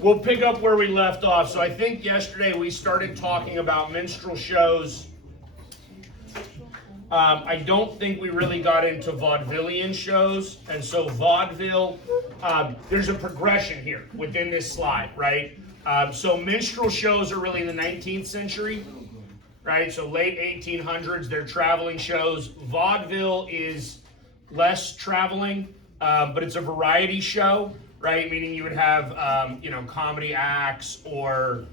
we'll pick up where we left off. So I think yesterday we started talking about minstrel shows. I don't think we really got into vaudevillian shows, and so vaudeville, there's a progression here within this slide, right? So minstrel shows are really in the 19th century, right? So late 1800s, they're traveling shows. Vaudeville is less traveling, but it's a variety show, right? Meaning you would have, comedy acts or,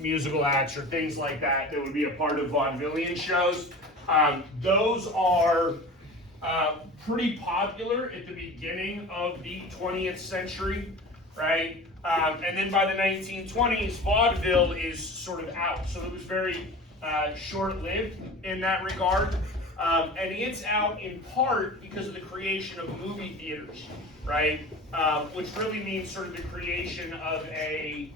musical acts or things like that that would be a part of vaudevillian shows. Those are pretty popular at the beginning of the 20th century, right? And then by the 1920s, vaudeville is sort of out. So it was very short-lived in that regard. And it's out in part because of the creation of movie theaters, right? Which really means sort of the creation of a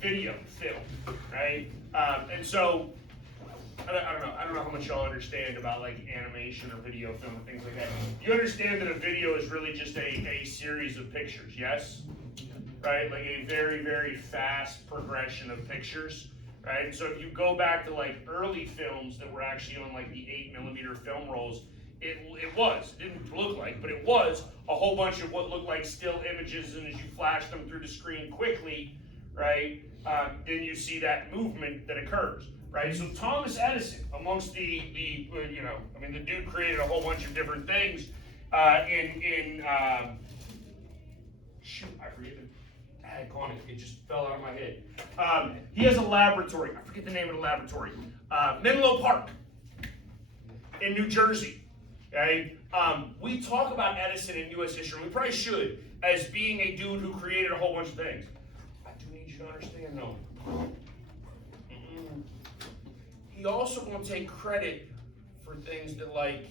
video film, right? And so, I don't know how much y'all understand about like animation or video film and things like that. You understand that a video is really just a series of pictures, yes? Right? Like a very, very fast progression of pictures, right? So if you go back to like early films that were actually on like the 8mm film rolls, it didn't look like, but it was a whole bunch of what looked like still images, and as you flash them through the screen quickly, right, then you see that movement that occurs, right? So Thomas Edison, amongst the dude created a whole bunch of different things shoot, I forget it. It just fell out of my head. He has a laboratory. I forget the name of the laboratory. Menlo Park in New Jersey. Okay? We talk about Edison in U.S. history. We probably should, as being a dude who created a whole bunch of things. I do need you to understand, though. He also won't take credit for things that, like,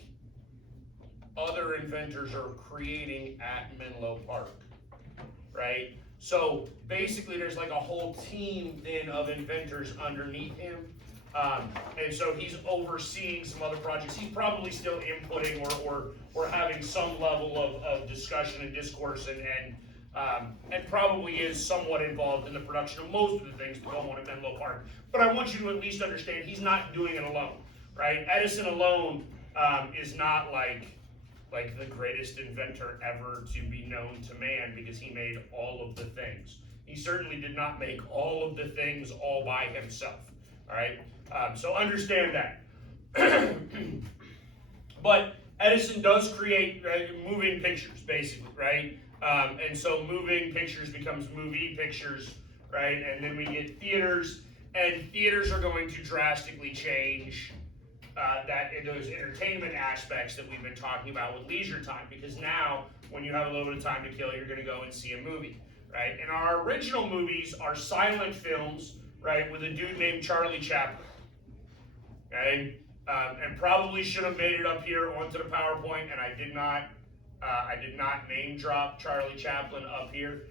other inventors are creating at Menlo Park, right? So basically, there's like a whole team then of inventors underneath him. And so he's overseeing some other projects. He's probably still inputting or having some level of discussion and discourse and probably is somewhat involved in the production of most of the things that go on at Menlo Park. But I want you to at least understand he's not doing it alone, right? Edison alone is not like the greatest inventor ever to be known to man because he made all of the things. He certainly did not make all of the things all by himself, all right? So understand that. But Edison does create moving pictures, basically, right? And so moving pictures becomes movie pictures, right? And then we get theaters, and theaters are going to drastically change those entertainment aspects that we've been talking about with leisure time, because now when you have a little bit of time to kill, you're going to go and see a movie, right? And our original movies are silent films, right, with a dude named Charlie Chaplin, okay? And probably should have made it up here onto the PowerPoint, and I did not name drop Charlie Chaplin up here,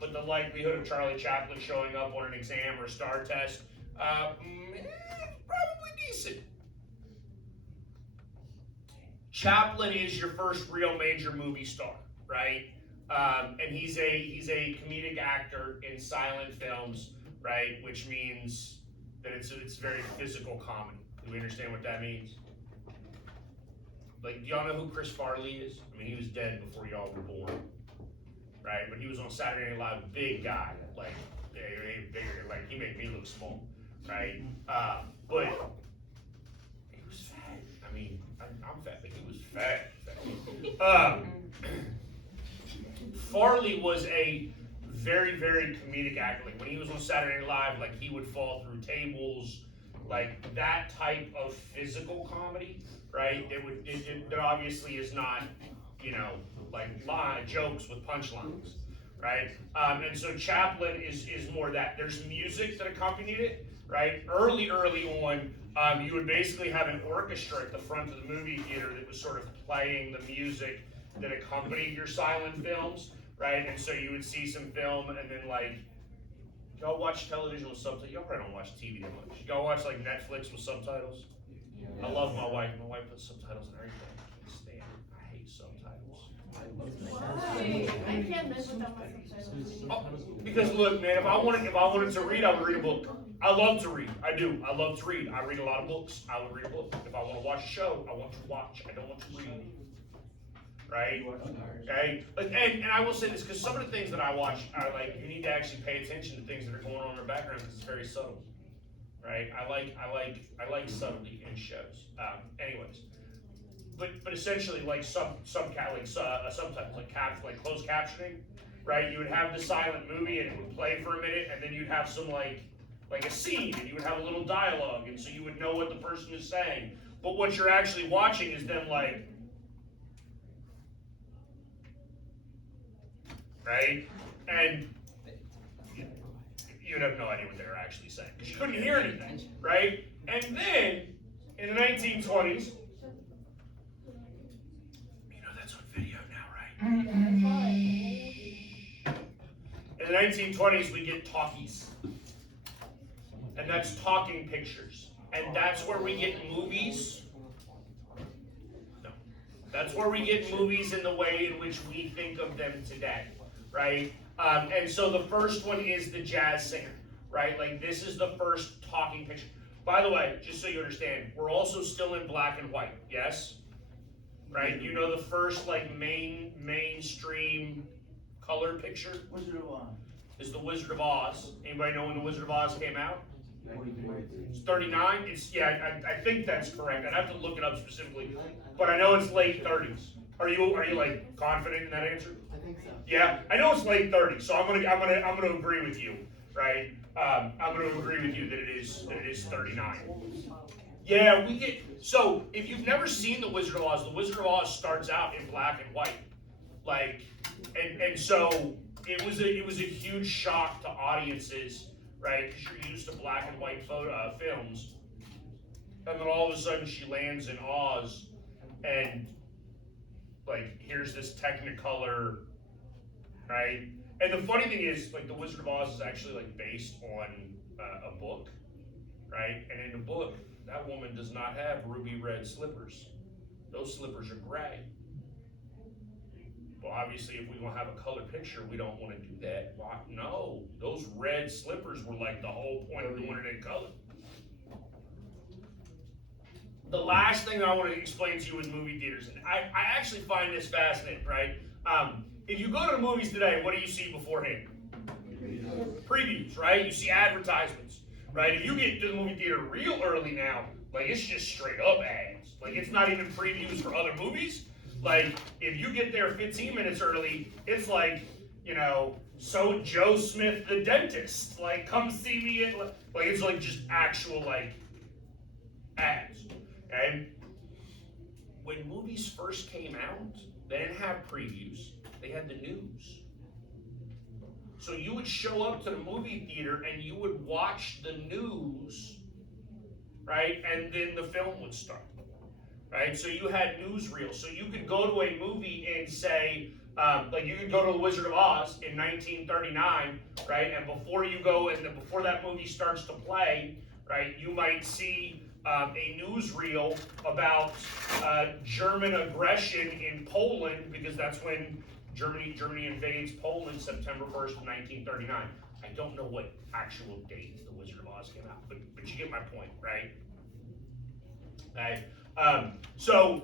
but the likelihood of Charlie Chaplin showing up on an exam or STAR test, probably decent. Chaplin is your first real major movie star, right? And he's a comedic actor in silent films, right? Which means that it's very physical comedy. Do we understand what that means? Like, do y'all know who Chris Farley is? I mean, he was dead before y'all were born, right? But he was on Saturday Night Live, big guy, like he made me look small, right? But he was fat. I mean, I'm fat, but he was fat. Farley was a very, very comedic actor. Like when he was on Saturday Night Live, like he would fall through tables, like that type of physical comedy, right? It obviously is not, like jokes with punchlines, right? And so Chaplin is more that. There's music that accompanied it, right? Early on, you would basically have an orchestra at the front of the movie theater that was sort of playing the music that accompanied your silent films, right? And so you would see some film, and then like, y'all watch television with subtitles? Y'all probably don't watch TV that much. Y'all watch like Netflix with subtitles? Yeah. I love my wife. My wife puts subtitles in everything. I can't stand it. I hate subtitles. Because look, man, if I wanted to read, I would read a book. I love to read. I do. I love to read. I read a lot of books. I would read a book. If I want to watch a show, I want to watch. I don't want to read. Right? Okay? And I will say this, because some of the things that I watch are like, you need to actually pay attention to things that are going on in the background because it's very subtle. Right? I like subtlety in shows. Anyways. But essentially, like subtitles, like closed captioning, right? You would have the silent movie and it would play for a minute, and then you'd have some like a scene, and you would have a little dialogue, and so you would know what the person is saying. But what you're actually watching is them like, right? And you'd have no idea what they were actually saying because you couldn't hear anything, right? And then in the 1920s. In the 1920s, we get talkies. And that's talking pictures. And that's where we get movies. No. That's where we get movies in the way in which we think of them today. Right? And so the first one is the jazz singer. Right? Like this is the first talking picture. By the way, just so you understand, we're also still in black and white. Yes? Right, you know the first like mainstream color picture Wizard of Oz is the Wizard of Oz. Anybody know when the Wizard of Oz came out? It's 39. I think that's correct. I'd have to look it up specifically, but I know it's late 30s. Are you like confident in that answer? I think so. Yeah, I know it's late 30s, so I'm gonna agree with you, right? I'm gonna agree with you that it is 39. Yeah, we get, so if you've never seen The Wizard of Oz, The Wizard of Oz starts out in black and white. Like, and so it was a huge shock to audiences, right? Because you're used to black and white films. And then all of a sudden she lands in Oz, and like, here's this Technicolor, right? And the funny thing is, like, The Wizard of Oz is actually like based on a book, right? And in the book, that woman does not have ruby red slippers. Those slippers are gray. Well, obviously, if we're gonna have a color picture, we don't want to do that. Why? No, those red slippers were like the whole point of doing it in color. The last thing I want to explain to you with movie theaters, and I actually find this fascinating, right? If you go to the movies today, what do you see beforehand? Previews, right? You see advertisements. Right, if you get to the movie theater real early now, like it's just straight up ads. Like it's not even previews for other movies. Like if you get there 15 minutes early, it's like, you know, so Joe Smith the dentist, like come see me at, like it's like just actual like ads. Okay? When movies first came out, they didn't have previews. They had the news. So you would show up to the movie theater and you would watch the news, right? And then the film would start, right? So you had newsreels. So you could go to a movie and say, like you could go to The Wizard of Oz in 1939, right? And before you go and before that movie starts to play, right, you might see a newsreel about German aggression in Poland, because that's when Germany invades Poland September 1st, 1939. I don't know what actual date The Wizard of Oz came out, but you get my point, right? Okay. So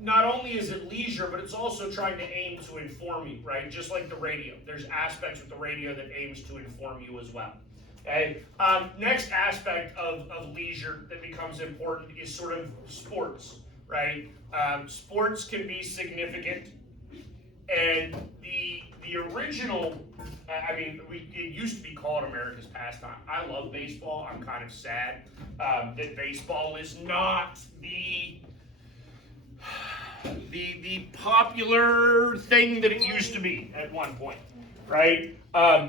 not only is it leisure, but it's also trying to aim to inform you, right? Just like the radio. There's aspects with the radio that aims to inform you as well. Okay. Next aspect of leisure that becomes important is sort of sports, right? Sports can be significant. And the original, it used to be called America's pastime. I love baseball. I'm kind of sad that baseball is not the popular thing that it used to be at one point, right?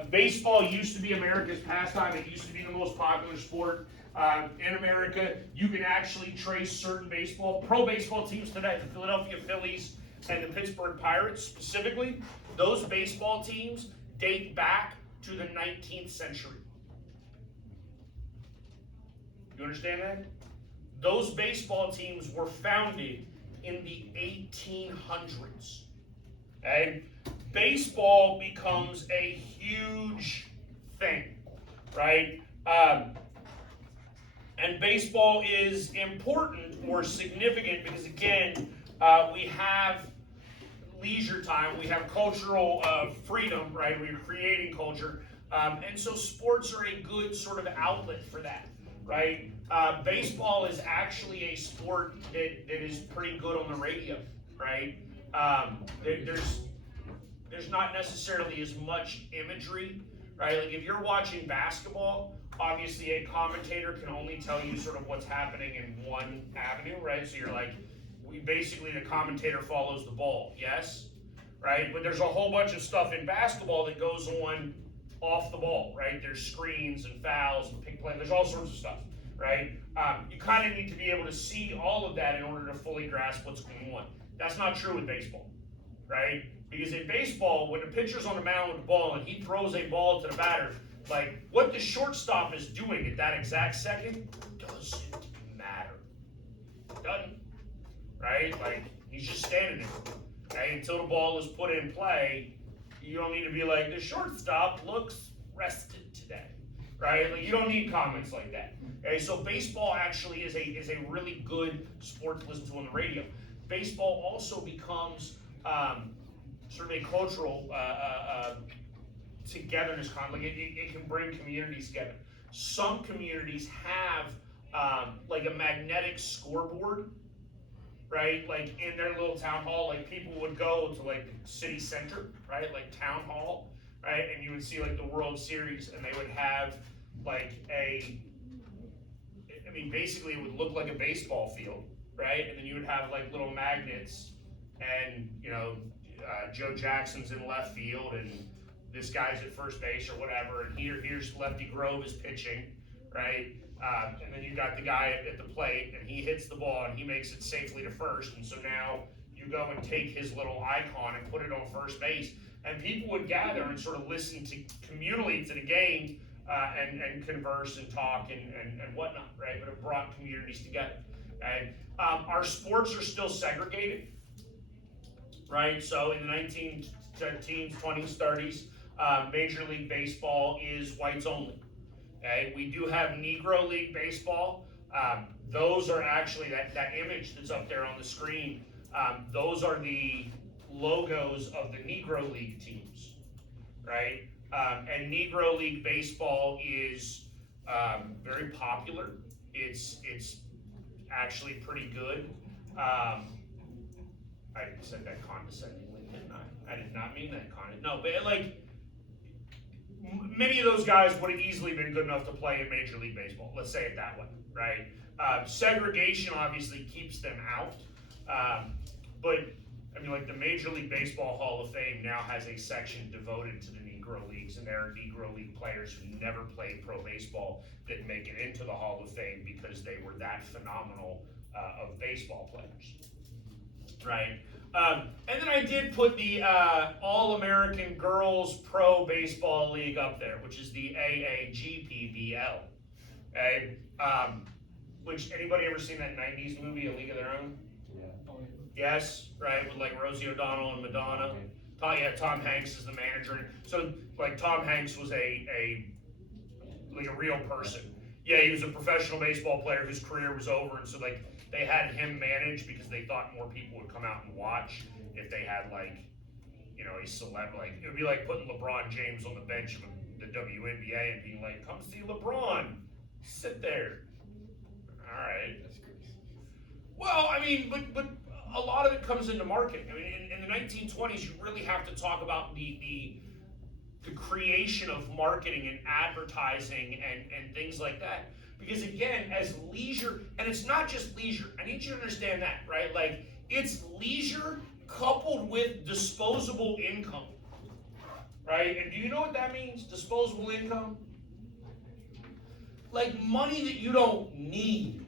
Baseball used to be America's pastime. It used to be the most popular sport in America. You can actually trace certain pro baseball teams today, the Philadelphia Phillies and the Pittsburgh Pirates specifically. Those baseball teams date back to the 19th century. You understand that? Those baseball teams were founded in the 1800s. Okay? baseball becomes a huge thing, right? And baseball is important or significant because, again, we have leisure time, we have cultural freedom, right? We're creating culture. And so sports are a good sort of outlet for that, right? Baseball is actually a sport that is pretty good on the radio, right? There's not necessarily as much imagery, right? Like if you're watching basketball, obviously a commentator can only tell you sort of what's happening in one avenue, right? So you're like, basically the commentator follows the ball, yes? Right? But there's a whole bunch of stuff in basketball that goes on off the ball, right? There's screens and fouls and pick play, there's all sorts of stuff, right? You kind of need to be able to see all of that in order to fully grasp what's going on. That's not true with baseball, right? Because in baseball, when the pitcher's on the mound with the ball and he throws a ball to the batter, like what the shortstop is doing at that exact second doesn't matter. It doesn't, right? Like he's just standing there, right? Until the ball is put in play, you don't need to be like, the shortstop looks rested today, right? Like you don't need comments like that. Okay, so baseball actually is a really good sport to listen to on the radio. Baseball also becomes sort of a cultural togetherness like it can bring communities together. Some communities have like a magnetic scoreboard, right? Like in their little town hall, like people would go to like city center, right? Like town hall, right? And you would see like the World Series and they would have like basically it would look like a baseball field, right? And then you would have like little magnets and, Joe Jackson's in left field and this guy's at first base or whatever, and here's Lefty Grove is pitching, right? And then you got the guy at the plate, and he hits the ball, and he makes it safely to first, and so now you go and take his little icon and put it on first base, and people would gather and sort of listen to communally to the game, and converse and talk and whatnot, right? But it brought communities together, right? Our sports are still segregated, right? So in the 1910s, 20s, 30s, Major League Baseball is whites only. Okay, we do have Negro League Baseball. Those are actually that image that's up there on the screen. Those are the logos of the Negro League teams, right? And Negro League Baseball is very popular. It's actually pretty good. I said that condescendingly, didn't I? I did not mean that No, but like, many of those guys would have easily been good enough to play in Major League Baseball. Let's say it that way, right? Segregation obviously keeps them out. But, like the Major League Baseball Hall of Fame now has a section devoted to the Negro Leagues, and there are Negro League players who never played pro baseball that make it into the Hall of Fame because they were that phenomenal of baseball players. Right. And then I did put the All-American Girls Pro Baseball League up there, which is the AAGPBL. Okay. Which, anybody ever seen that 90s movie, A League of Their Own? Yeah. Yes, right, with like Rosie O'Donnell and Madonna. Tom Hanks is the manager. So like Tom Hanks was a real person. Yeah, he was a professional baseball player whose career was over, and so like they had him manage because they thought more people would come out and watch if they had like, a celeb. Like it would be like putting LeBron James on the bench of the WNBA and being like, "Come see LeBron, sit there." All right. That's crazy. Well, but a lot of it comes into marketing. In the 1920s, you really have to talk about the creation of marketing and advertising and things like that. Because again, as leisure, and it's not just leisure, I need you to understand that, right? Like, it's leisure coupled with disposable income, right? And do you know what that means, disposable income? Like money that you don't need,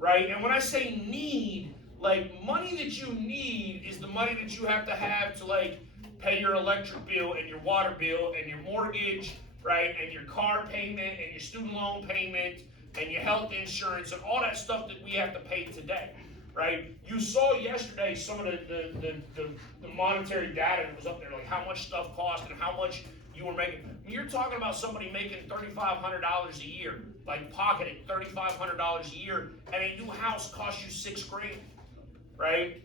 right? And when I say need, like money that you need is the money that you have to like pay your electric bill and your water bill and your mortgage, right? And your car payment and your student loan payment and your health insurance and all that stuff that we have to pay today, right? You saw yesterday some of the monetary data that was up there, like how much stuff cost and how much you were making. I mean, you're talking about somebody making $3,500 a year, like pocketing $3,500 a year, and a new house costs you $6,000, right?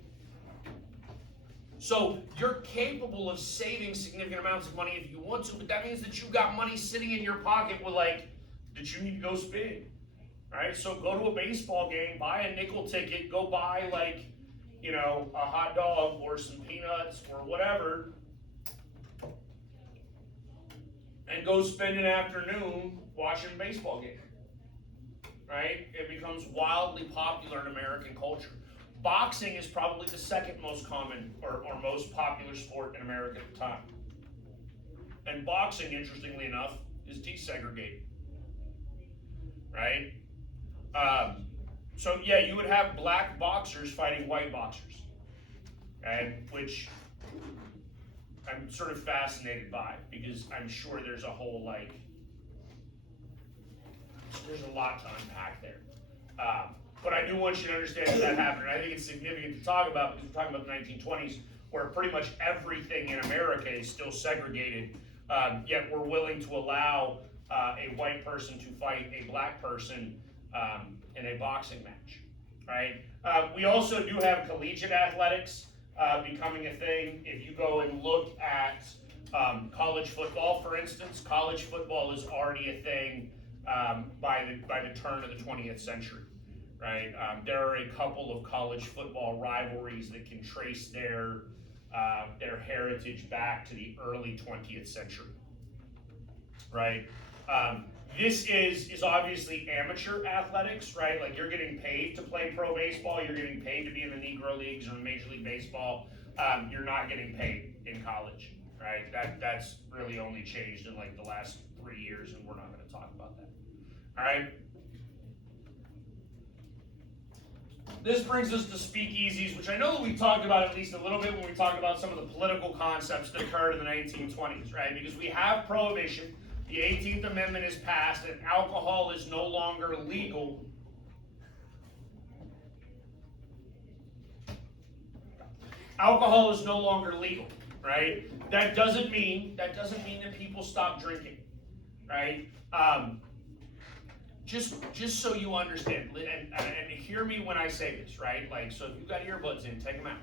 So you're capable of saving significant amounts of money if you want to, but that means that you got money sitting in your pocket with that you need to go spend. Right? So go to a baseball game, buy a nickel ticket, go buy a hot dog or some peanuts or whatever, and go spend an afternoon watching a baseball game. Right? It becomes wildly popular in American culture. Boxing is probably the second most common or most popular sport in America at the time. And boxing, interestingly enough, is desegregated. Right? So yeah, you would have black boxers fighting white boxers, right? Which I'm sort of fascinated by, because I'm sure there's a whole there's a lot to unpack there. But I do want you to understand that happened. I think it's significant to talk about, because we're talking about the 1920s, where pretty much everything in America is still segregated, yet we're willing to allow a white person to fight a black person in a boxing match, right? We also do have collegiate athletics becoming a thing. If you go and look at college football, for instance, college football is already a thing by the turn of the 20th century, right? There are a couple of college football rivalries that can trace their heritage back to the early 20th century, right? This is obviously amateur athletics, right? Like, you're getting paid to play pro baseball, you're getting paid to be in the Negro Leagues or in Major League Baseball. You're not getting paid in college, right? That's really only changed in the last 3 years, and we're not going to talk about that. All right. This brings us to speakeasies, which I know that we talked about at least a little bit when we talked about some of the political concepts that occurred in the 1920s, right? Because we have prohibition. The 18th Amendment is passed, and alcohol is no longer legal. Alcohol is no longer legal, right? That doesn't mean that people stop drinking, right? Just so you understand, and hear me when I say this, right? So if you've got earbuds in, take them out.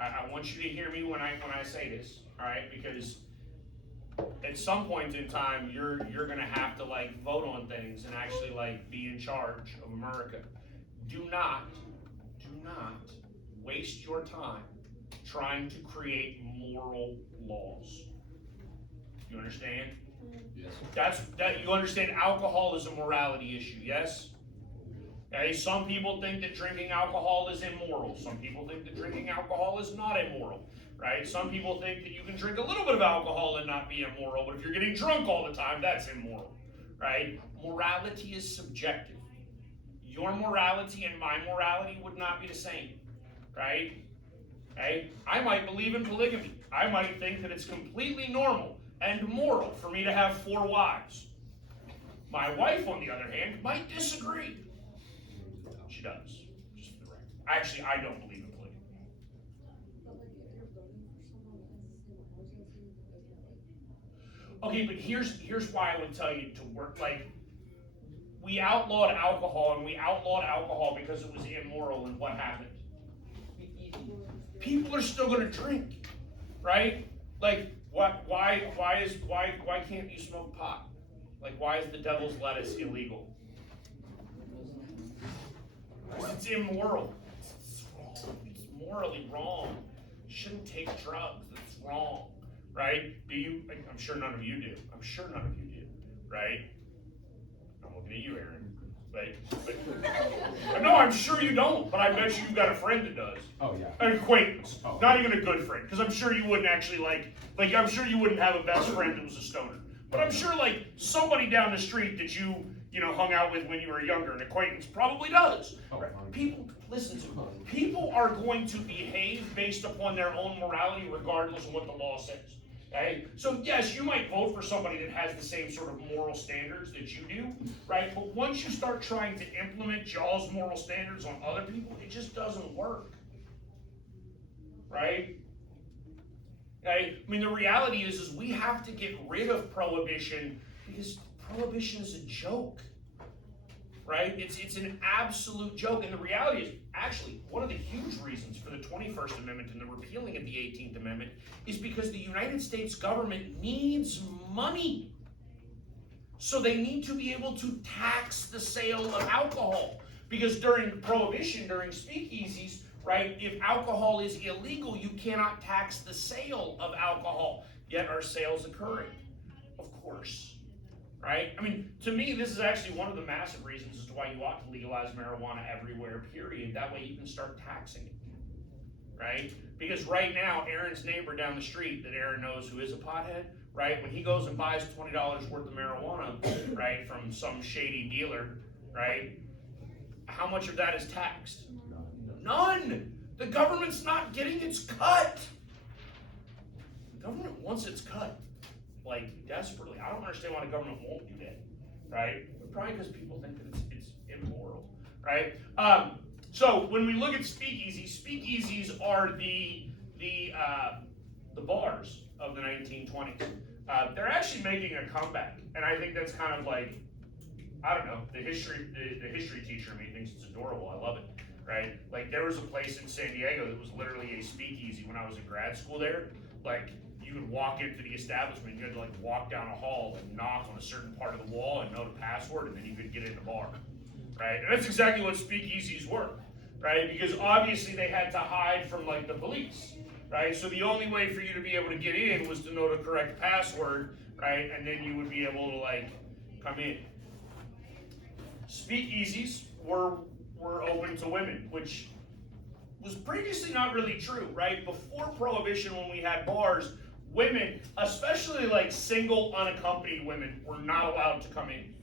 I want you to hear me when I say this, all right? Because at some point in time, you're gonna have to vote on things and actually be in charge of America. Do not waste your time trying to create moral laws. You understand? Yes. You understand alcohol is a morality issue, yes? Okay, some people think that drinking alcohol is immoral. Some people think that drinking alcohol is not immoral, right? Some people think that you can drink a little bit of alcohol and not be immoral, but if you're getting drunk all the time, that's immoral, right? Morality is subjective. Your morality and my morality would not be the same, right? Okay? I might believe in polygamy. I might think that it's completely normal and moral for me to have 4 wives. My wife, on the other hand, might disagree. She does, just for the record. Actually, I don't believe in polygamy. Okay, but here's why I would tell you to work. We outlawed alcohol, and we outlawed alcohol because it was immoral, and what happened? People are still going to drink, right? Why can't you smoke pot? Why is the devil's lettuce illegal? It's immoral. It's wrong. It's morally wrong. You shouldn't take drugs. It's wrong, right? Do you? I'm sure none of you do. I'm sure none of you do, right? I'm looking at you, Aaron. But no, I'm sure you don't. But I bet you've got a friend that does. Oh yeah. An acquaintance, not even a good friend, because I'm sure you wouldn't actually I'm sure you wouldn't have a best friend that was a stoner. But I'm sure somebody down the street that you hung out with when you were younger, an acquaintance, probably does. Right? People, listen to me. People are going to behave based upon their own morality regardless of what the law says. Okay? So yes, you might vote for somebody that has the same sort of moral standards that you do, right? But once you start trying to implement y'all's moral standards on other people, it just doesn't work, right? Okay? I mean, the reality is we have to get rid of prohibition because prohibition is a joke, right? It's an absolute joke. And the reality is, actually, one of the huge reasons for the 21st Amendment and the repealing of the 18th Amendment is because the United States government needs money. So they need to be able to tax the sale of alcohol. Because during Prohibition, during speakeasies, right, if alcohol is illegal, you cannot tax the sale of alcohol. Yet are sales occurring? Of course. Right? I mean, to me, this is actually one of the massive reasons as to why you ought to legalize marijuana everywhere, period. That way you can start taxing it. Right? Because right now, Aaron's neighbor down the street that Aaron knows who is a pothead, right? When he goes and buys $20 worth of marijuana, right, from some shady dealer, right? How much of that is taxed? None! The government's not getting its cut. The government wants its cut, like, desperately. I don't understand why the government won't do that, right? Probably because people think that it's immoral, right? So when we look at speakeasies, speakeasies are the bars of the 1920s. They're actually making a comeback, and I think that's kind of like, I don't know, the history teacher in me thinks it's adorable. I love it, right? Like, there was a place in San Diego that was literally a speakeasy when I was in grad school there. Like, you would walk into the establishment, you had to like walk down a hall and knock on a certain part of the wall and know the password, and then you could get in the bar, right? And that's exactly what speakeasies were, right? Because obviously they had to hide from like the police, right? So the only way for you to be able to get in was to know the correct password, right? And then you would be able to like come in. Speakeasies were open to women, which was previously not really true, right? Before Prohibition, when we had bars, women, especially like single unaccompanied women, were not allowed to come in,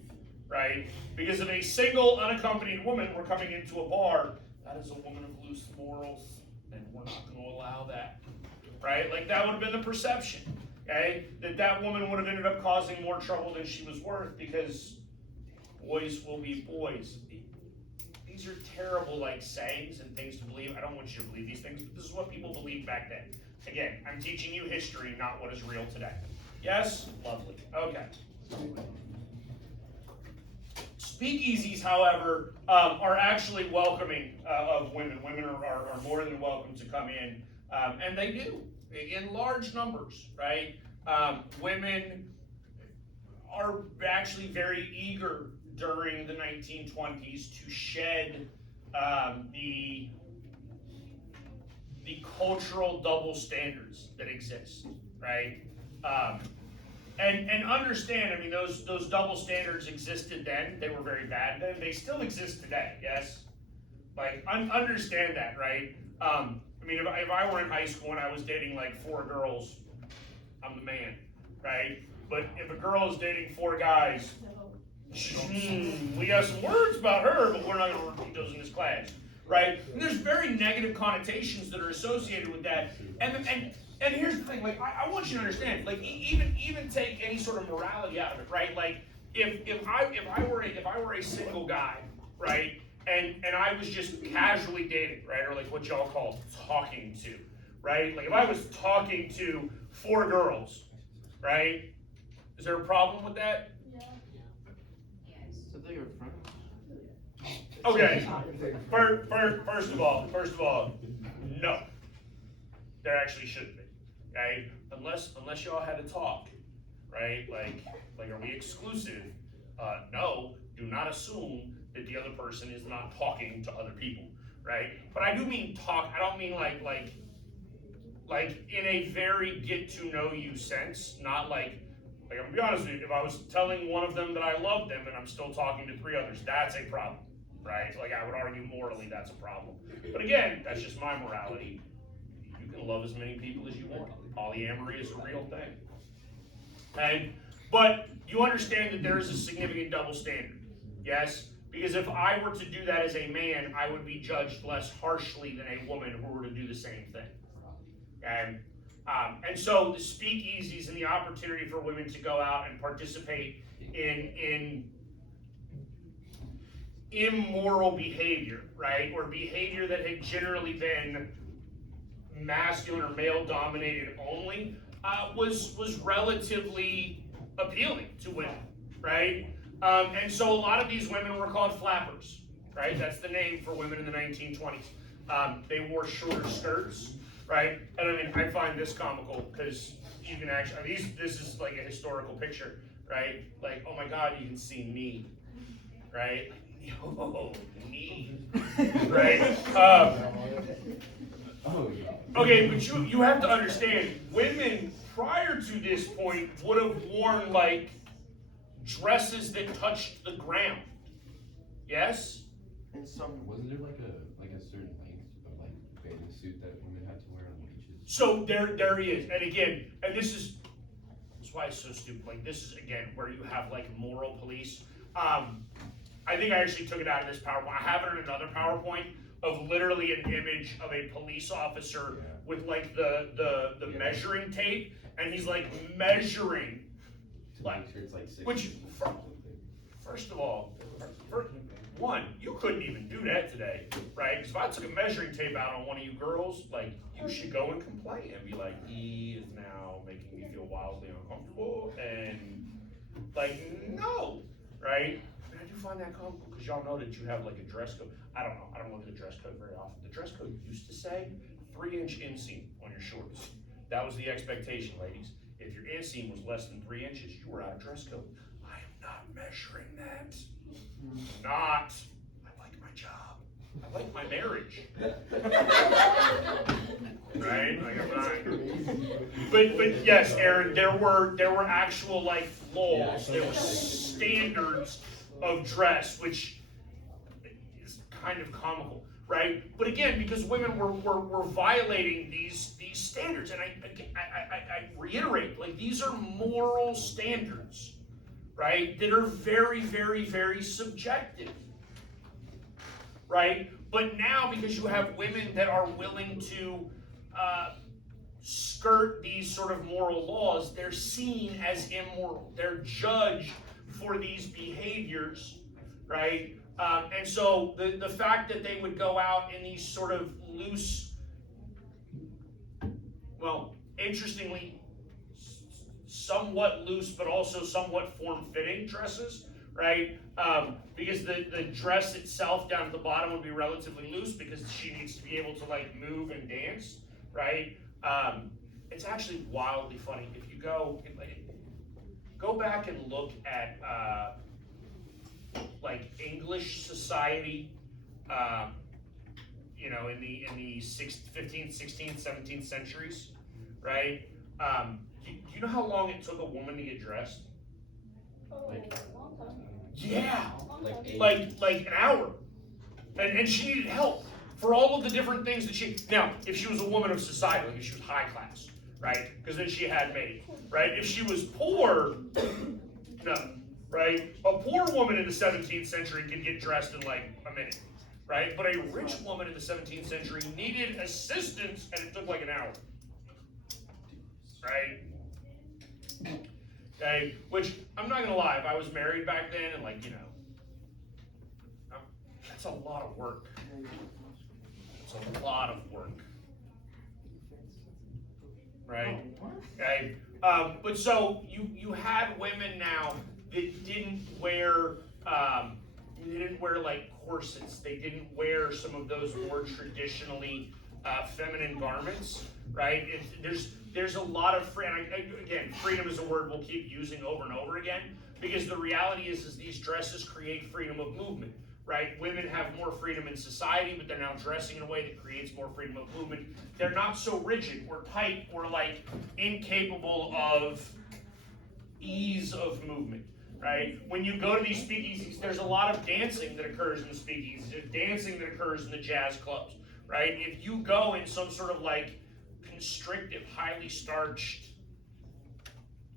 right? Because if a single unaccompanied woman were coming into a bar, that is a woman of loose morals, and we're not going to allow that, right? Like, that would have been the perception, okay? That woman would have ended up causing more trouble than she was worth, because boys will be boys. These are terrible, like, sayings and things to believe. I don't want you to believe these things, but this is what people believed back then. Again, I'm teaching you history, not what is real today. Yes? Lovely. Okay. Speakeasies, however, are actually welcoming of women. Women are more than welcome to come in, and they do, in large numbers, right? Women are actually very eager during the 1920s to shed the cultural double standards that exist, right? And understand, I mean, those double standards existed then. They were very bad then. They still exist today, yes? Like, understand that, right? I mean, if I were in high school and I was dating like 4 girls, I'm the man, right? But if a girl is dating 4 guys, we got some words about her, but we're not going to repeat those in this class, right? And there's very negative connotations that are associated with that. And here's the thing, like, I want you to understand, like, even take any sort of morality out of it, right? Like, if I were a single guy, right, and I was just casually dating, right, or like what y'all call talking to, right? Like, if I was talking to 4 girls, right, is there a problem with that? Okay. First of all, no. There actually shouldn't be. Okay? Unless y'all had to talk, right? Like, are we exclusive? No. Do not assume that the other person is not talking to other people, right? But I do mean talk. I don't mean like in a very get to know you sense, not like I'm gonna be honest with you, if I was telling one of them that I loved them and I'm still talking to 3 others, that's a problem, right? Like, I would argue morally that's a problem. But again, that's just my morality. You can love as many people as you want. Polyamory is a real thing. Okay? But you understand that there is a significant double standard, yes? Because if I were to do that as a man, I would be judged less harshly than a woman who were to do the same thing. Okay? And so the speakeasies and the opportunity for women to go out and participate in immoral behavior, right? Or behavior that had generally been masculine or male dominated only, was relatively appealing to women, right? And so a lot of these women were called flappers, right? That's the name for women in the 1920s. They wore shorter skirts, right? And I mean, I find this comical because you can actually, this is like a historical picture, right? Like, oh my God, you can see me, right? Oh, me, right? Okay, but you have to understand, women prior to this point would have worn like dresses that touched the ground. Yes? And some Wasn't there like a certain length of like bathing suit that women had to wear on beaches? So there he is. And again, and that's why it's so stupid. Like this is again where you have like moral police. I think I actually took it out of this PowerPoint. I have it in another PowerPoint of literally an image of a police officer with like the measuring tape, and he's like measuring, like, Sure it's like 6 which inches or something. first of all, one, you couldn't even do that today, right? Because if I took a measuring tape out on one of you girls, like, you should go and complain and be like, he is now making me feel wildly uncomfortable, and like, no, right? And I do find that comical because y'all know that you have like a dress code. I don't know. I don't look at the dress code very often. The dress code used to say 3-inch inseam on your shorts. That was the expectation, ladies. If your inseam was less than 3 inches, you were out of dress code. I am not measuring that. Not. I like my job. I like my marriage. Right? Like I'm not. But yes, Aaron, there were actual like laws. There were standards of dress, which is kind of comical, right? But again, because women were violating these standards, and I reiterate, like these are moral standards, right? That are very, very, very subjective, right? But now, because you have women that are willing to skirt these sort of moral laws, they're seen as immoral. They're judged for these behaviors, right? And so the fact that they would go out in these sort of loose, well, interestingly, somewhat loose, but also somewhat form-fitting dresses, right? Because the dress itself down at the bottom would be relatively loose because she needs to be able to like move and dance, right? It's actually wildly funny. If you go back and look at like English society, you know, in the 15th, 16th, 17th centuries, right? Do you know how long it took a woman to get dressed? Like, long time. Yeah, like an hour, and she needed help for all of the different things that she. Now, if she was a woman of society, like if she was high class, right? Because then she had maid, right? If she was poor, no, right? A poor woman in the 17th century could get dressed in like a minute, right? But a rich woman in the 17th century needed assistance, and it took like an hour, right? Okay, which I'm not gonna lie, if I was married back then and like, you know, that's a lot of work. It's a lot of work. Right? Okay. But so you had women now that didn't wear like corsets. They didn't wear some of those more traditionally feminine garments, right? There's a lot of freedom. Again, freedom is a word we'll keep using over and over again because the reality is these dresses create freedom of movement, right? Women have more freedom in society, but they're now dressing in a way that creates more freedom of movement. They're not so rigid or tight or like incapable of ease of movement, right? When you go to these speakeasies, there's a lot of dancing that occurs in the speakeasies. There's dancing that occurs in the jazz clubs, right? If you go in some sort of like constrictive, highly starched,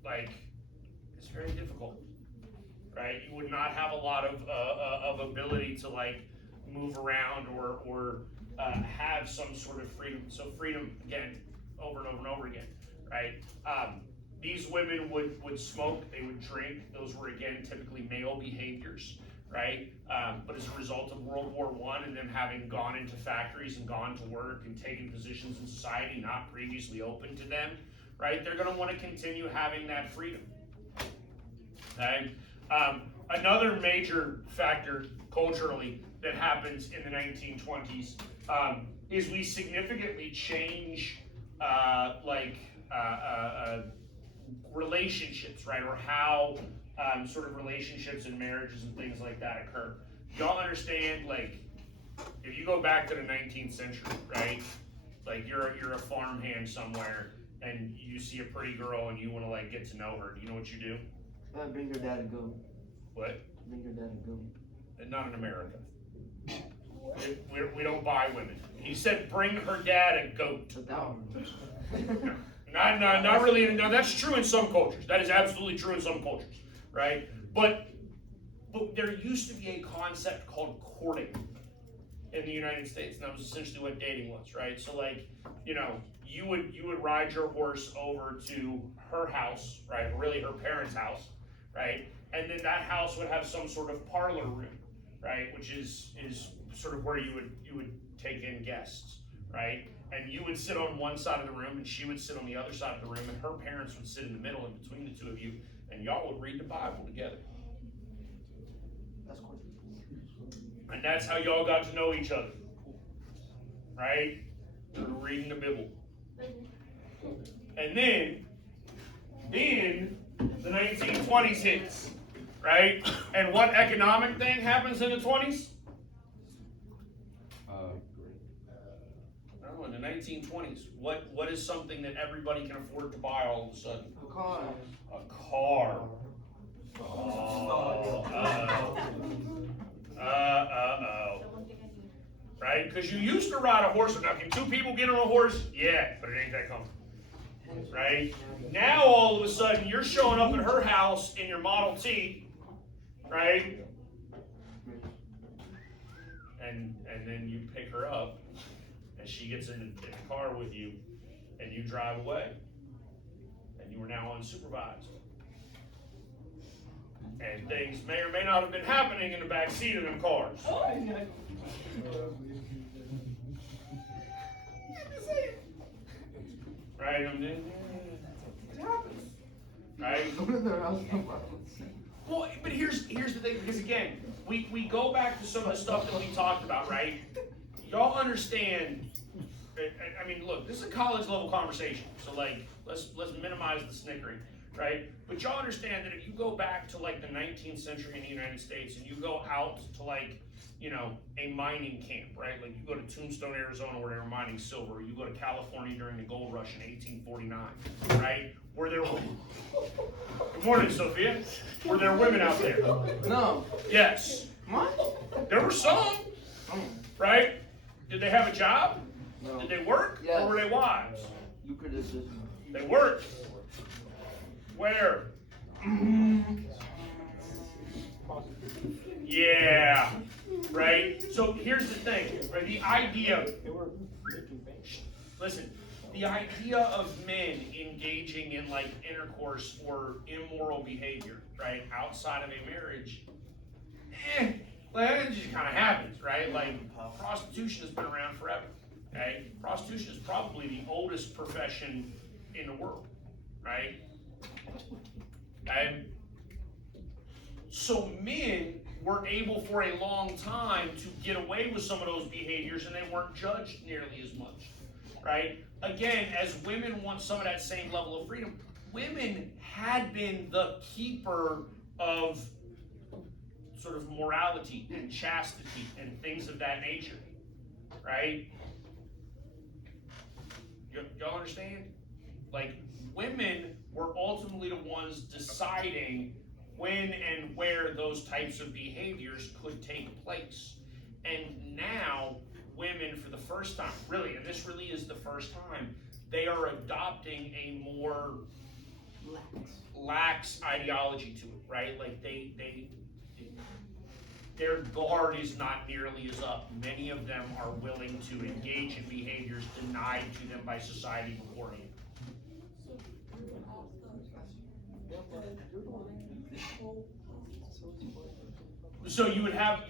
like, it's very difficult, right? You would not have a lot of ability to like move around or have some sort of freedom. So freedom, again, over and over and over again, right? These women would smoke, they would drink. Those were, again, typically male behaviors, right? But as a result of World War I and them having gone into factories and gone to work and taken positions in society not previously open to them, right? They're gonna wanna continue having that freedom, okay? Another major factor culturally that happens in the 1920s is we significantly change relationships, right? Or how sort of relationships and marriages and things like that occur. Y'all understand, like, if you go back to the 19th century, right? Like you're a farmhand somewhere and you see a pretty girl and you want to like get to know her. Do you know what you do? Bring your dad and go. What? Bring your dad and go. And not in America. We don't buy women. He said, bring her dad a goat. A dowry. Not really. No, that's true in some cultures. That is absolutely true in some cultures, right? But there used to be a concept called courting in the United States, and that was essentially what dating was, right? So, like, you know, you would ride your horse over to her house, right? Really, her parents' house, right? And then that house would have some sort of parlor room, right? Which is sort of where you would take in guests, right? And you would sit on one side of the room and she would sit on the other side of the room and her parents would sit in the middle in between the two of you and y'all would read the Bible together. That's cool. And that's how y'all got to know each other, right? Through reading the Bible. And then the 1920s hits, right? And what economic thing happens in the 20s? No, in the 1920s, what is something that everybody can afford to buy all of a sudden? A car. A car. Right? Because you used to ride a horse. Now, can two people get on a horse? Yeah, but it ain't that comfortable. Right? Now, all of a sudden, you're showing up at her house in your Model T, right? And then you pick her up, and she gets in the car with you, and you drive away. And you are now unsupervised. And things may or may not have been happening in the back seat of them cars. Right? It happens. Right? Well, but here's the thing, because again, we go back to some of the stuff that we talked about, right? Y'all understand. I mean, look, this is a college level conversation, so like, let's minimize the snickering, right? But y'all understand that if you go back to like the 19th century in the United States and you go out to like, you know, a mining camp, right? Like you go to Tombstone, Arizona, where they were mining silver. You go to California during the gold rush in 1849, right? Where there were, good morning, Sophia. Were there women out there? No. Yes. What? There were some, right? Did they have a job? No. Did they work? Yes. Or were they wives? You criticism. They worked. Where? Yeah. Right? So here's the thing, right? The idea, listen, the idea of men engaging in like intercourse or immoral behavior, right, outside of a marriage, well, it just kind of happens, right? Like prostitution has been around forever, okay? Prostitution is probably the oldest profession in the world, right? Okay? So men were able for a long time to get away with some of those behaviors and they weren't judged nearly as much, right? Again, as women want some of that same level of freedom, women had been the keeper of sort of morality and chastity and things of that nature, right? Y'all understand? Like, women were ultimately the ones deciding when and where those types of behaviors could take place. And now, women, for the first time, really, and this really is the first time, they are adopting a more lax ideology to it, right? Like their guard is not nearly as up. Many of them are willing to engage in behaviors denied to them by society beforehand. So you would have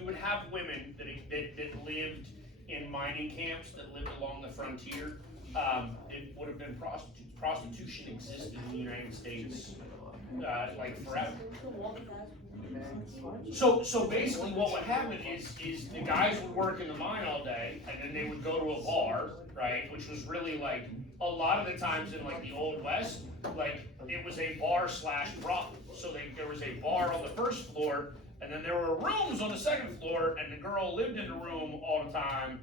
women that lived in mining camps, that lived along the frontier. It would have been prostitutes. Prostitution existed in the United States like forever. So basically what would happen is the guys would work in the mine all day, and then they would go to a bar, right, which was really like, a lot of the times in like the Old West, like it was a bar / brothel. So there was a bar on the first floor, and then there were rooms on the second floor, and the girl lived in the room all the time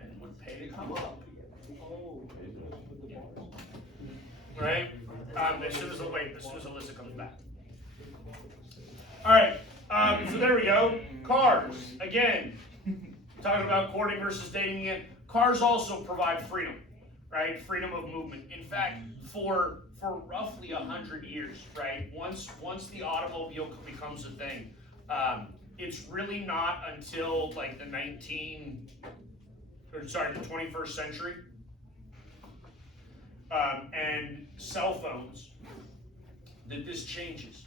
and would pay to come up. Right? As soon as Alyssa comes back. All right, so there we go. Cars, again, talking about courting versus dating again. Cars also provide freedom, right? Freedom of movement. In fact, for roughly 100 years, right? Once the automobile becomes a thing, it's really not until like the 21st century, and cell phones that this changes.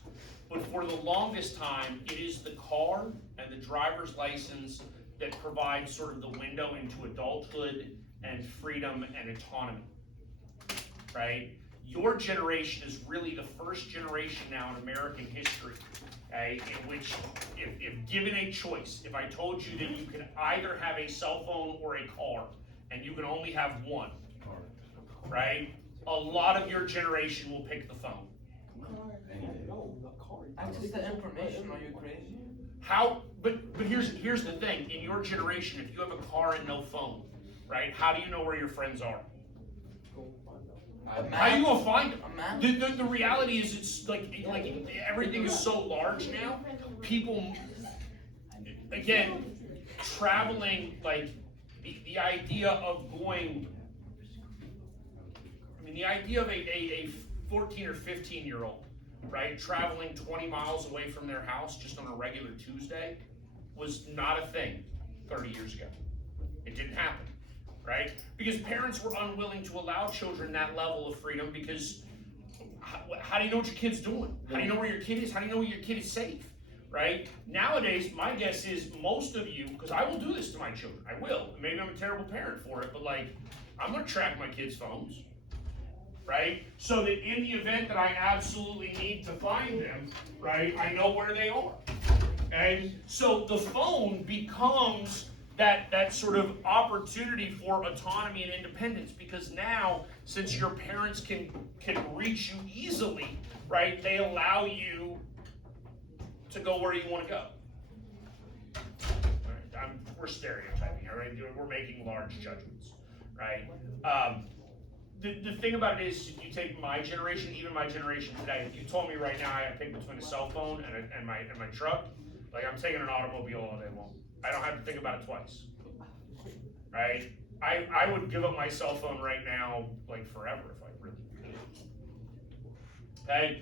But for the longest time, it is the car and the driver's license that provide sort of the window into adulthood and freedom and autonomy, right? Your generation is really the first generation now in American history, okay, in which, if given a choice, if I told you that you could either have a cell phone or a car, and you can only have one, right? A lot of your generation will pick the phone. Access to information, are you crazy? But here's the thing, in your generation, if you have a car and no phone, right, how do you know where your friends are? How are you gonna find them? The reality is, it's like everything is so large now, people, again, traveling, like, the idea of going, I mean, the idea of a 14 or 15-year-old, right, traveling 20 miles away from their house just on a regular Tuesday was not a thing 30 years ago. It didn't happen, right? Because parents were unwilling to allow children that level of freedom, because how do you know what your kid's doing? How do you know where your kid is? How do you know your kid is safe, right? Nowadays, my guess is most of you, because I will do this to my children, I will. Maybe I'm a terrible parent for it, but like, I'm gonna track my kids' phones, right? So that in the event that I absolutely need to find them, right, I know where they are. And so the phone becomes that sort of opportunity for autonomy and independence, because now, since your parents can reach you easily, right, they allow you to go where you want to go. Right, we're stereotyping here, right? We're making large judgments, right? The thing about it is, if you take my generation, even my generation today, if you told me right now I had to pick between a cell phone and my truck, like, I'm taking an automobile all day long. I don't have to think about it twice, right? I would give up my cell phone right now, like, forever if I really could. Okay?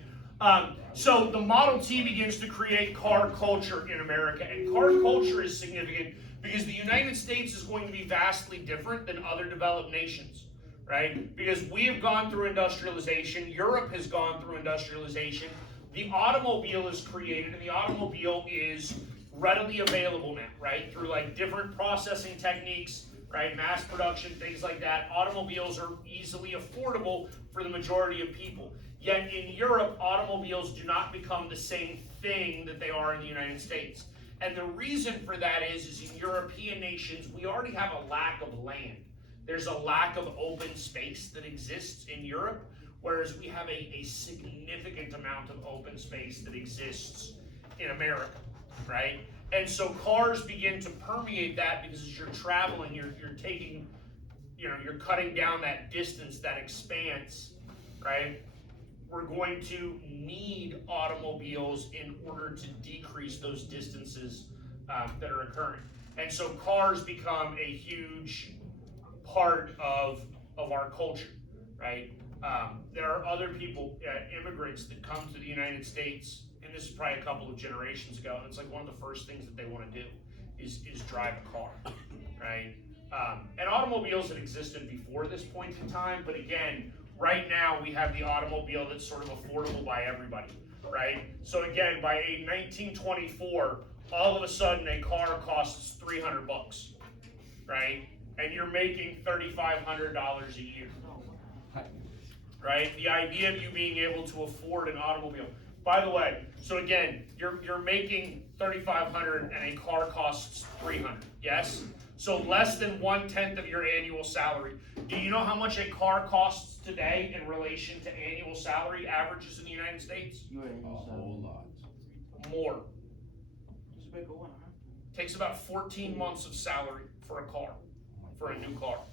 So the Model T begins to create car culture in America, and car culture is significant because the United States is going to be vastly different than other developed nations, right? Because we have gone through industrialization, Europe has gone through industrialization, the automobile is created, and the automobile is readily available now, right? Through like different processing techniques, right? Mass production, things like that. Automobiles are easily affordable for the majority of people. Yet in Europe, automobiles do not become the same thing that they are in the United States. And the reason for that is in European nations, we already have a lack of land. There's a lack of open space that exists in Europe, whereas we have a significant amount of open space that exists in America, right? And so cars begin to permeate that, because as you're traveling, you're taking, you're cutting down that distance, that expanse, right? We're going to need automobiles in order to decrease those distances that are occurring. And so cars become a huge part of our culture, right? There are other people, immigrants that come to the United States, and this is probably a couple of generations ago, and it's like one of the first things that they want to do is drive a car, right? And automobiles had existed before this point in time, but again, right now we have the automobile that's sort of affordable by everybody, right? So again, by 1924, all of a sudden a car costs $300, right? And you're making $3,500 a year, right? The idea of you being able to afford an automobile. By the way, so again, you're making $3,500 and a car costs $300. Yes. So less than 1/10 of your annual salary. Do you know how much a car costs today in relation to annual salary averages in the United States? A whole lot. More. It's a big one, huh? Takes about 14 months of salary for a car, for a new car.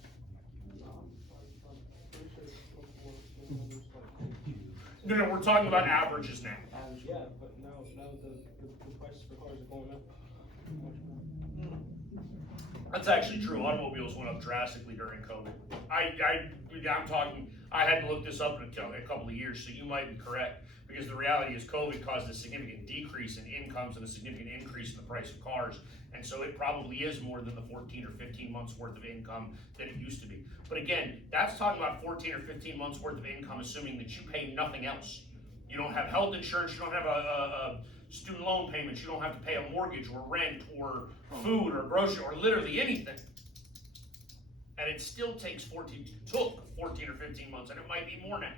No, we're talking about averages now. Yeah, but now the prices for cars are going up. That's actually true. Automobiles went up drastically during COVID. I'm talking, I hadn't looked this up until a couple of years, so you might be correct. Because the reality is COVID caused a significant decrease in incomes and a significant increase in the price of cars. And so it probably is more than the 14 or 15 months worth of income that it used to be. But again, that's talking about 14 or 15 months worth of income, assuming that you pay nothing else. You don't have health insurance, you don't have a student loan payments, you don't have to pay a mortgage or rent or food or grocery or literally anything. And it still takes took 14 or 15 months, and it might be more now,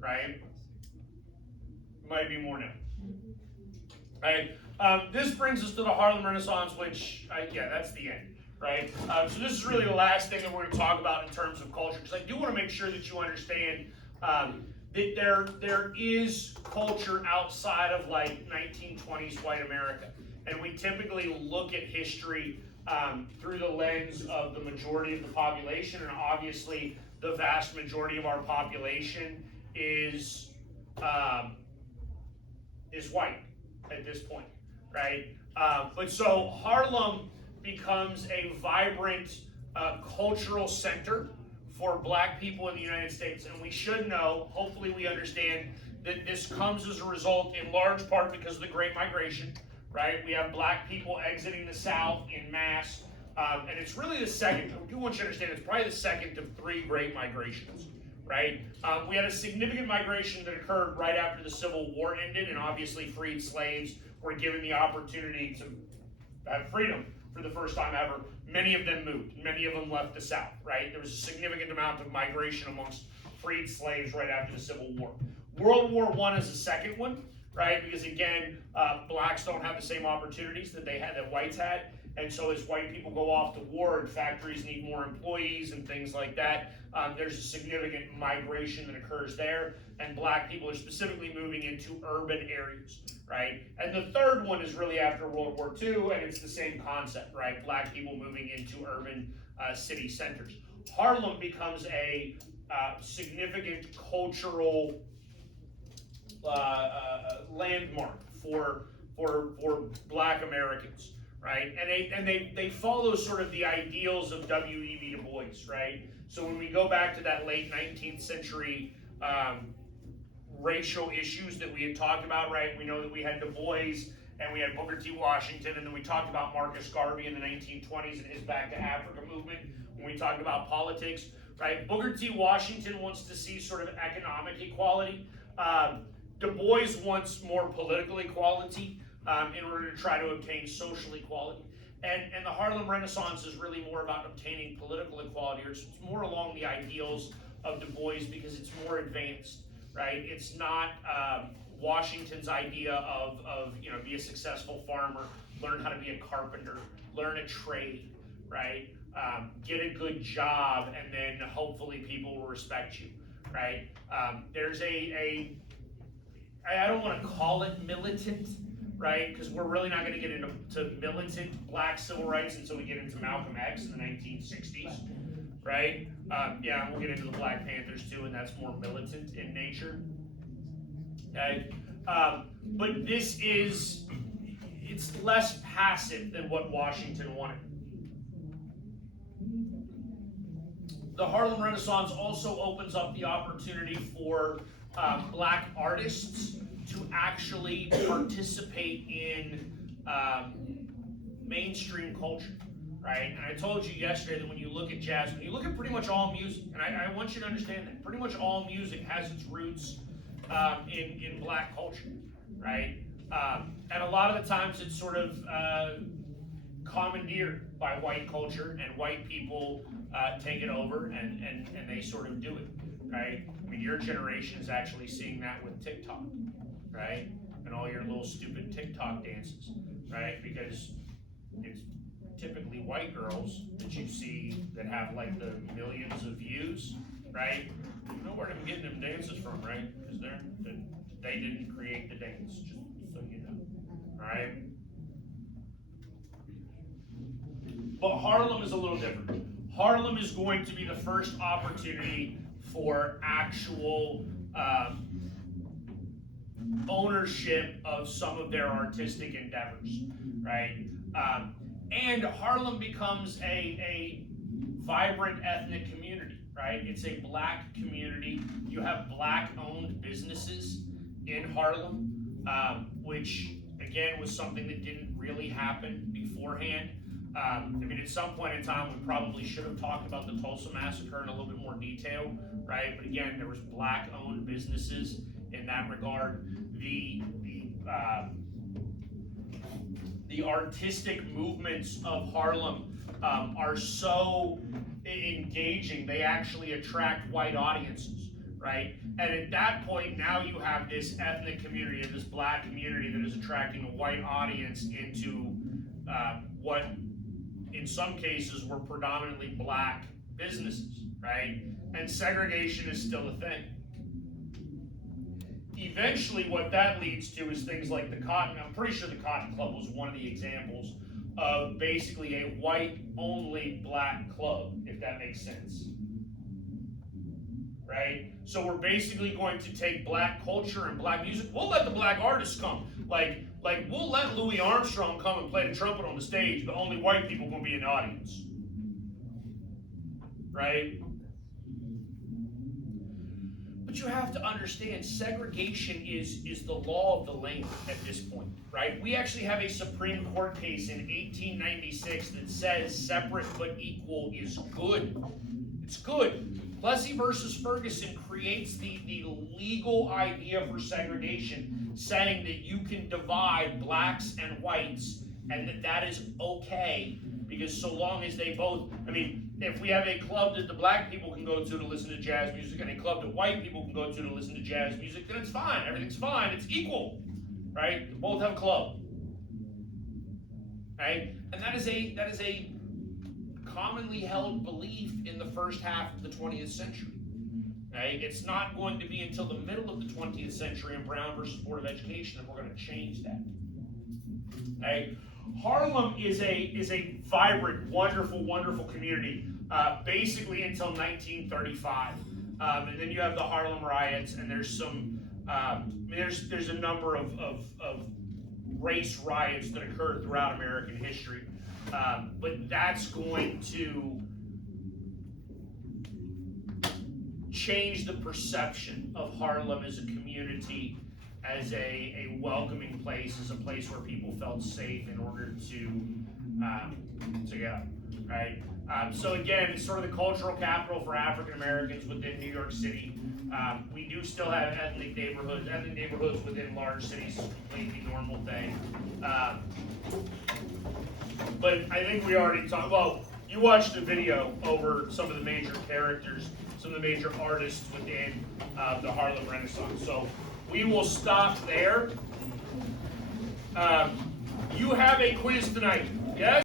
right? It might be more now. Right? This brings us to the Harlem Renaissance, which, that's the end, right? So this is really the last thing that we're going to talk about in terms of culture, because I do want to make sure that you understand that there is culture outside of like 1920s white America, and we typically look at history through the lens of the majority of the population, and obviously the vast majority of our population is white at this point, right? But so Harlem becomes a vibrant cultural center for black people in the United States. And we should know, hopefully we understand, that this comes as a result in large part because of the Great Migration, right? We have black people exiting the South in mass, and it's really the second, I do want you to understand, it's probably the second of 3 great migrations, right? We had a significant migration that occurred right after the Civil War ended, and obviously freed slaves were given the opportunity to have freedom for the first time ever. Many of them moved. Many of them left the South, right? There was a significant amount of migration amongst freed slaves right after the Civil War. World War I is the second one, right? Because again, blacks don't have the same opportunities that whites had. And so as white people go off to war and factories need more employees and things like that, there's a significant migration that occurs there. And black people are specifically moving into urban areas, right? And the third one is really after World War II, and it's the same concept, right? Black people moving into urban city centers. Harlem becomes a significant cultural landmark for black Americans, right? And they follow sort of the ideals of W.E.B. Du Bois, right? So when we go back to that late 19th century racial issues that we had talked about, right? We know that we had Du Bois and we had Booker T. Washington, and then we talked about Marcus Garvey in the 1920s and his Back to Africa movement when we talked about politics, right? Booker T. Washington wants to see sort of economic equality. Du Bois wants more political equality in order to try to obtain social equality. And the Harlem Renaissance is really more about obtaining political equality, or it's more along the ideals of Du Bois because it's more advanced, right? It's not Washington's idea of be a successful farmer, learn how to be a carpenter, learn a trade, right? Get a good job, and then hopefully people will respect you, right? There's I don't want to call it militant, right? Because we're really not going to get into militant black civil rights until we get into Malcolm X in the 1960s, right? We'll get into the Black Panthers too, and that's more militant in nature. Okay? But it's less passive than what Washington wanted. the Harlem Renaissance also opens up the opportunity for black artists to actually participate in mainstream culture, right? And I told you yesterday that when you look at jazz, when you look at pretty much all music, and I want you to understand that pretty much all music has its roots in black culture, right? And a lot of the times it's sort of commandeered by white culture, and white people take it over and they sort of do it, right? I mean, your generation is actually seeing that with TikTok, right? And all your little stupid TikTok dances, right? Because it's typically white girls that you see that have like the millions of views, right? You know where they're getting them dances from, right? Because they didn't create the dance, just so you know, right? But Harlem is a little different. Harlem is going to be the first opportunity for actual ownership of some of their artistic endeavors, right? And Harlem becomes a vibrant ethnic community, right? It's a black community. You have black-owned businesses in Harlem, which again was something that didn't really happen beforehand. I mean, at some point in time, we probably should have talked about the Tulsa Massacre in a little bit more detail, right? But again, there was black-owned businesses in that regard. The artistic movements of Harlem are so engaging, they actually attract white audiences, right? And at that point, now you have this ethnic community, this black community that is attracting a white audience into what in some cases were predominantly black businesses, right? And segregation is still a thing. Eventually what that leads to is things like the Cotton, I'm pretty sure the Cotton Club was one of the examples of basically a white-only black club, if that makes sense. Right? So we're basically going to take black culture and black music. We'll let the black artists come. Like we'll let Louis Armstrong come and play the trumpet on the stage, but only white people will be in the audience. Right? But you have to understand, segregation is the law of the land at this point, right? We actually have a Supreme Court case in 1896 that says separate but equal is good. It's good. Plessy versus Ferguson creates the legal idea for segregation, saying that you can divide blacks and whites, and that is okay, because so long as they both, I mean, if we have a club that the black people can go to listen to jazz music, and a club that white people can go to listen to jazz music, then it's fine. Everything's fine. It's equal, right? They both have a club, right? And that is a commonly held belief in the first half of the 20th century. Right? It's not going to be until the middle of the 20th century in Brown versus Board of Education that we're going to change that. Right? Harlem is a vibrant, wonderful, wonderful community, basically until 1935, and then you have the Harlem riots, and there's some, there's a number of race riots that occurred throughout American history, but that's going to change the perception of Harlem as a community, as a welcoming place, as a place where people felt safe in order to go, right? So again, it's sort of the cultural capital for African Americans within New York City. We do still have ethnic neighborhoods. Ethnic neighborhoods within large cities is a completely normal thing. But I think we already talked, well, you watched a video over some of the major characters, some of the major artists within the Harlem Renaissance. So we will stop there. You have a quiz tonight.